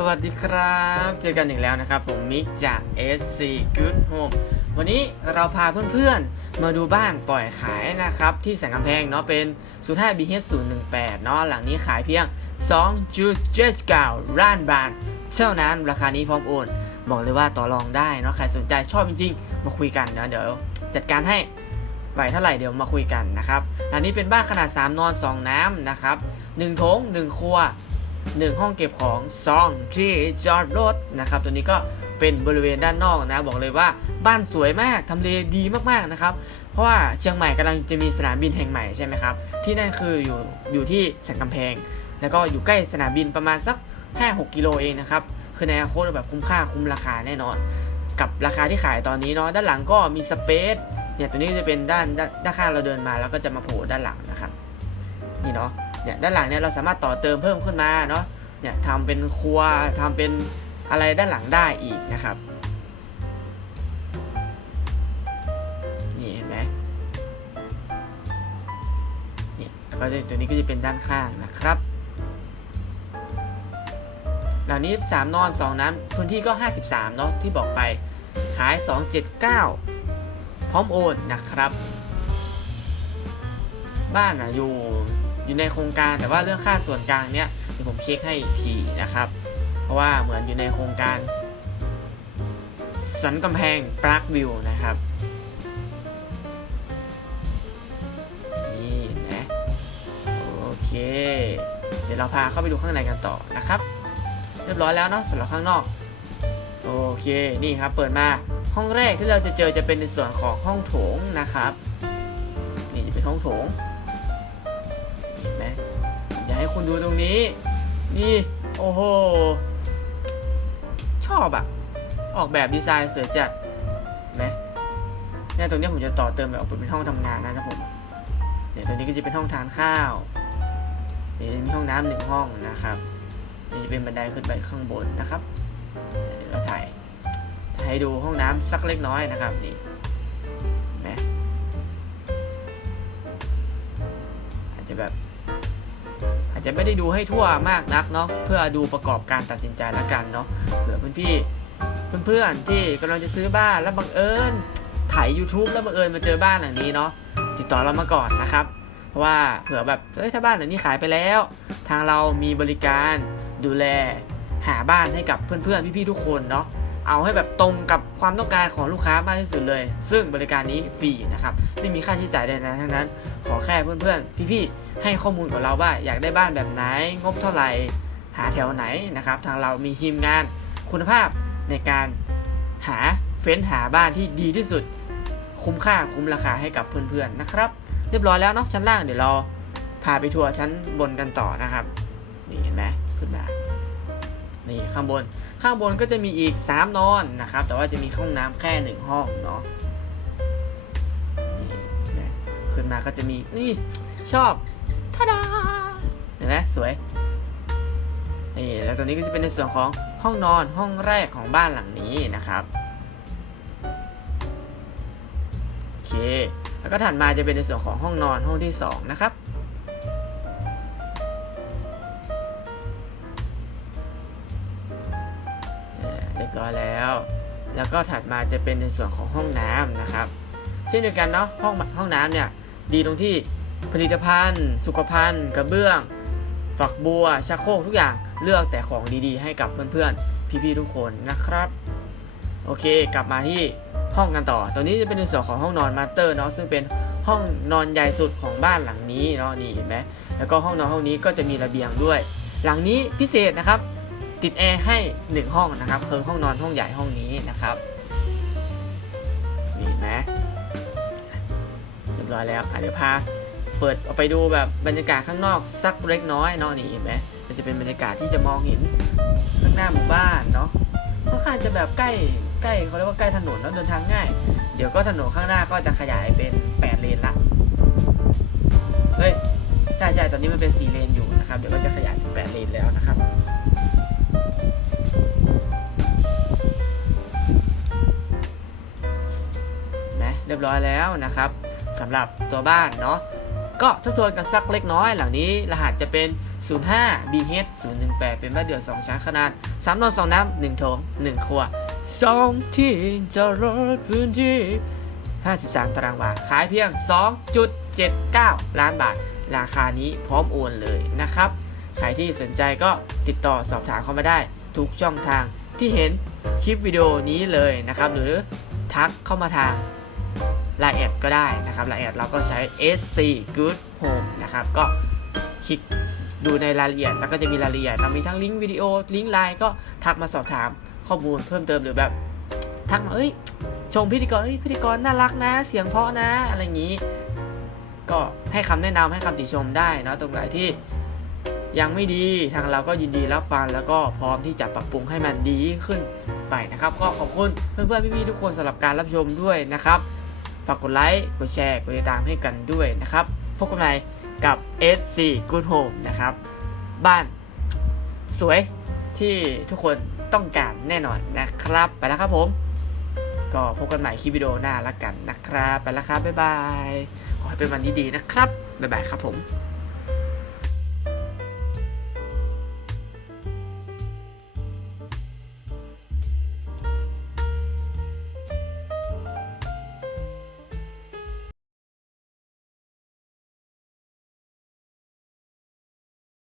สวัสดีครับ เจอกันอีกแล้วนะครับ ผมมิกจาก SC Good Home วันนี้เราพาเพื่อนๆ มาดูบ้านปล่อยขายนะครับ ที่แสงกำแพงเนาะเป็นสุท่า BH 0 1 8 เนาะหลังนี้ขายเพียง 2.79ล้านบาทเท่านั้นราคานี้พร้อมโอน บอกเลยว่าต่อรองได้เนาะใครสนใจชอบจริงๆ มาคุยกันเนาะเดี๋ยว จัดการให้ไหวเท่าไหร่เดี๋ยวมาคุยกันนะครับอันนี้เป็นบ้านขนาด 3 นอน 2 น้ำนะครับ1โถง1ครัว 1 ห้องเก็บของ2ที่จอดรถนะครับตัวนี้ก็เป็นบริเวณด้านนอกนะบอกเลยว่าบ้านสวยมากทำเลดีมากๆนะครับ เพราะว่าเชียงใหม่กำลังจะมีสนามบินแห่งใหม่ใช่ไหมครับที่นั่นคืออยู่อยู่ที่สันกำแพง แล้วก็อยู่ใกล้สนามบินประมาณสัก 5-6 กิโลเองนะครับคือในอนาคตแบบคุ้มค่าคุ้มราคาแน่นอน กับราคาที่ขายตอนนี้เนาะด้านหลังก็มีสเปซเนี่ยตัวนี้จะเป็นด้านด้านด้านข้างเราเดินมาแล้วก็จะมาโผล่ด้านหลังนะครับนี่เนาะ เนี่ยด้านหลังเนี่ยเราสามารถต่อเติมเพิ่มขึ้นมาเนาะเนี่ยทำเป็นครัวทำเป็นอะไรด้านหลังได้อีกนะครับนี่เห็นไหมนี่แล้วก็จะตัวนี้ก็จะเป็นด้านข้างนะครับ หลังนี้ 3 นอน 2 น้ำพื้นที่ก็ 53เนาะที่บอกไปขาย 279 พร้อมโอนนะครับ บ้านอะอยู่ อยู่ในโครงการแต่ว่าเรื่องค่าส่วนกลางเนี้ยเดี๋ยวผมเช็คให้ทีนะครับ เพราะว่าเหมือนอยู่ในโครงการสันกำแพงปรากวิวนะครับนี่นะโอเค เดี๋ยวเราพาเข้าไปดูข้างในกันต่อนะครับ เรียบร้อยแล้วเนาะสำหรับข้างนอก โอเคนี่ครับเปิดมาห้องแรกที่เราจะเจอจะเป็นในส่วนของห้องโถงนะครับ นี่จะเป็นห้องโถง ให้คุณดูตรงนี้ นี่ โอ้โห ชอบอะออกแบบดีไซน์สวยจัดไหมเนี่ยตรงนี้ผมจะต่อเติมแบบออกเป็นห้องทำงานนะครับผมเนี่ยตรงนี้ก็จะเป็นห้องทานข้าวนี่มีห้องน้ำหนึ่งห้องนะครับนี่จะเป็นบันไดขึ้นไปข้างบนนะครับเดี๋ยวเราถ่ายถ่ายให้ดูห้องน้ำสักเล็กน้อยนะครับนี่นไหมอาจจะแบบ อาจจะไม่ได้ดูให้ทั่วมากนักเนาะเพื่อดูประกอบการตัดสินใจละกันเนาะเผื่อเพื่อนพี่เพื่อนๆที่กำลังจะซื้อบ้านแล้วบังเอิญถ่าย YouTube แล้วบังเอิญมาเจอบ้านหลังนี้เนาะติดต่อเรามาก่อนนะครับเพราะว่าเผื่อแบบเฮ้ยถ้าบ้านหลังนี้ขายไปแล้ว ทางเรามีบริการดูแลหาบ้านให้กับเพื่อนๆพี่ๆทุกคนเนาะ เอาให้แบบตรงกับความต้องการของลูกค้ามากที่สุดเลย ซึ่งบริการนี้ฟรีนะครับ ไม่มีค่าใช้จ่ายใดๆทั้งนั้น ขอแค่เพื่อนๆ พี่ๆ ให้ข้อมูลกับเราว่าอยากได้บ้านแบบไหน งบเท่าไหร่ หาแถวไหนนะครับ ทางเรามีทีมงานคุณภาพในการหาเฟ้นหาบ้านที่ดีที่สุด คุ้มค่าคุ้มราคาให้กับเพื่อนๆนะครับ เรียบร้อยแล้วเนาะชั้นล่างเดี๋ยวเราพาไปทัวร์ชั้นบนกันต่อนะครับ นี่เห็นไหมขึ้นมานี่ข้างบน ข้างบนก็จะมีอีก 3 นอนนะครับ แต่ว่าจะมีห้องน้ำแค่ 1 ห้องเนาะขึ้นมาก็จะมีนี่ชอบทาดาเห็นไหมสวยนี่แล้วตัวนี้ก็จะเป็นในส่วนของห้องนอนห้องแรกของบ้านหลังนี้นะครับโอเค แล้วก็ถัดมาจะเป็นในส่วนของห้องนอนห้องที่ 2 นะครับ บร้อยแล้ว แล้วก็ถัดมาจะเป็นในส่วนของห้องน้ำนะครับเช่นเดียวกันเนาะห้องห้องน้ำเนี่ยดีตรงที่ผลิตภัณฑ์ สุขภัณฑ์ กระเบื้อง ฝักบัวชักโครกทุกอย่างเลือกแต่ของดีๆ ให้กับเพื่อนๆ พี่ๆทุกคนนะครับ โอเค กลับมาที่ห้องกันต่อตัวนี้จะเป็นในส่วนของห้องนอนมาสเตอร์เนาะซึ่งเป็นห้องนอนใหญ่สุดของบ้านหลังนี้เนาะนี่เห็นไหมแล้วก็ห้องนอนห้องนี้ก็จะมีระเบียงด้วย หลังนี้พิเศษนะครับ ติดแอร์ให้ 1 ห้องนะครับคือห้องนอนห้องใหญ่ห้องนี้นะครับนี่เห็นไหมเรียบร้อยแล้วอะเดี๋ยวพาเปิดออกไปดูแบบบรรยากาศข้างนอกสักเล็กน้อยเนาะนี่เห็นไหมมันจะเป็นบรรยากาศที่จะมองเห็นข้างหน้าหมู่บ้านเนาะค่อนข้างจะแบบใกล้ใกล้เขาเรียกว่าใกล้ถนนแล้วเดินทางง่าย เดี๋ยวก็ถนนข้างหน้าก็จะขยายเป็น8เลนละเฮ้ยใช่ใช่ตอนนี้มันเป็น4เลนอยู่นะครับเดี๋ยวก็จะขยายเป็น8เลนแล้วนะครับ เรียบร้อยแล้วนะครับสำหรับตัวบ้านเนาะก็ทบทวนกันสักเล็กน้อย หลังนี้รหัสจะเป็น 05 BH 018 เป็นบ้านเดี่ยว 2 ชั้นขนาด 3 นอน 2 น้ำ 1โถง 1 ครัว 2 ที่จะรถพื้นที่ 53 ตารางวา ขายเพียง 2.79 ล้านบาท ราคานี้พร้อมโอนเลยนะครับ ใครที่สนใจก็ติดต่อสอบถามเข้ามาได้ ทุกช่องทางที่เห็นคลิปวิดีโอนี้เลยนะครับ หรือทักเข้ามาทาง ไลน์แอดก็ได้นะครับไลน์แอดเราก็ใช้ SC Good Home นะครับก็คลิกดูในรายละเอียดแล้วก็จะมีรายละเอียดเรามีทั้งลิงก์วิดีโอลิงก์ไลน์ก็ทักมาสอบถามข้อมูลเพิ่มเติมหรือแบบ ทักมาเอ้ยชมพิธีกรพิธีกรน่ารักนะ เสียงเพราะนะอะไรอย่างนี้ ก็ให้คำแนะนำให้คำติชมได้นะตรงไหนที่ยังไม่ดีทางเราก็ยินดีรับฟังแล้วก็พร้อมที่จะปรับปรุงให้มันดีขึ้นไปนะครับ ก็ขอบคุณเพื่อนๆพี่ๆทุกคนสำหรับการรับชมด้วยนะครับ ฝากกดไลค์กดแชร์กดติดตามให้กันด้วยนะครับ พบกันใหม่กับ SC Good Home นะครับ บ้านสวยที่ทุกคนต้องการแน่นอนนะครับ ไปแล้วครับผม ก็พบกันใหม่คลิปวิดีโอหน้าละกันนะครับ ไปแล้วครับ บ๊ายบาย ขอให้เป็นวันดีๆนะครับ บ๊ายบายครับผม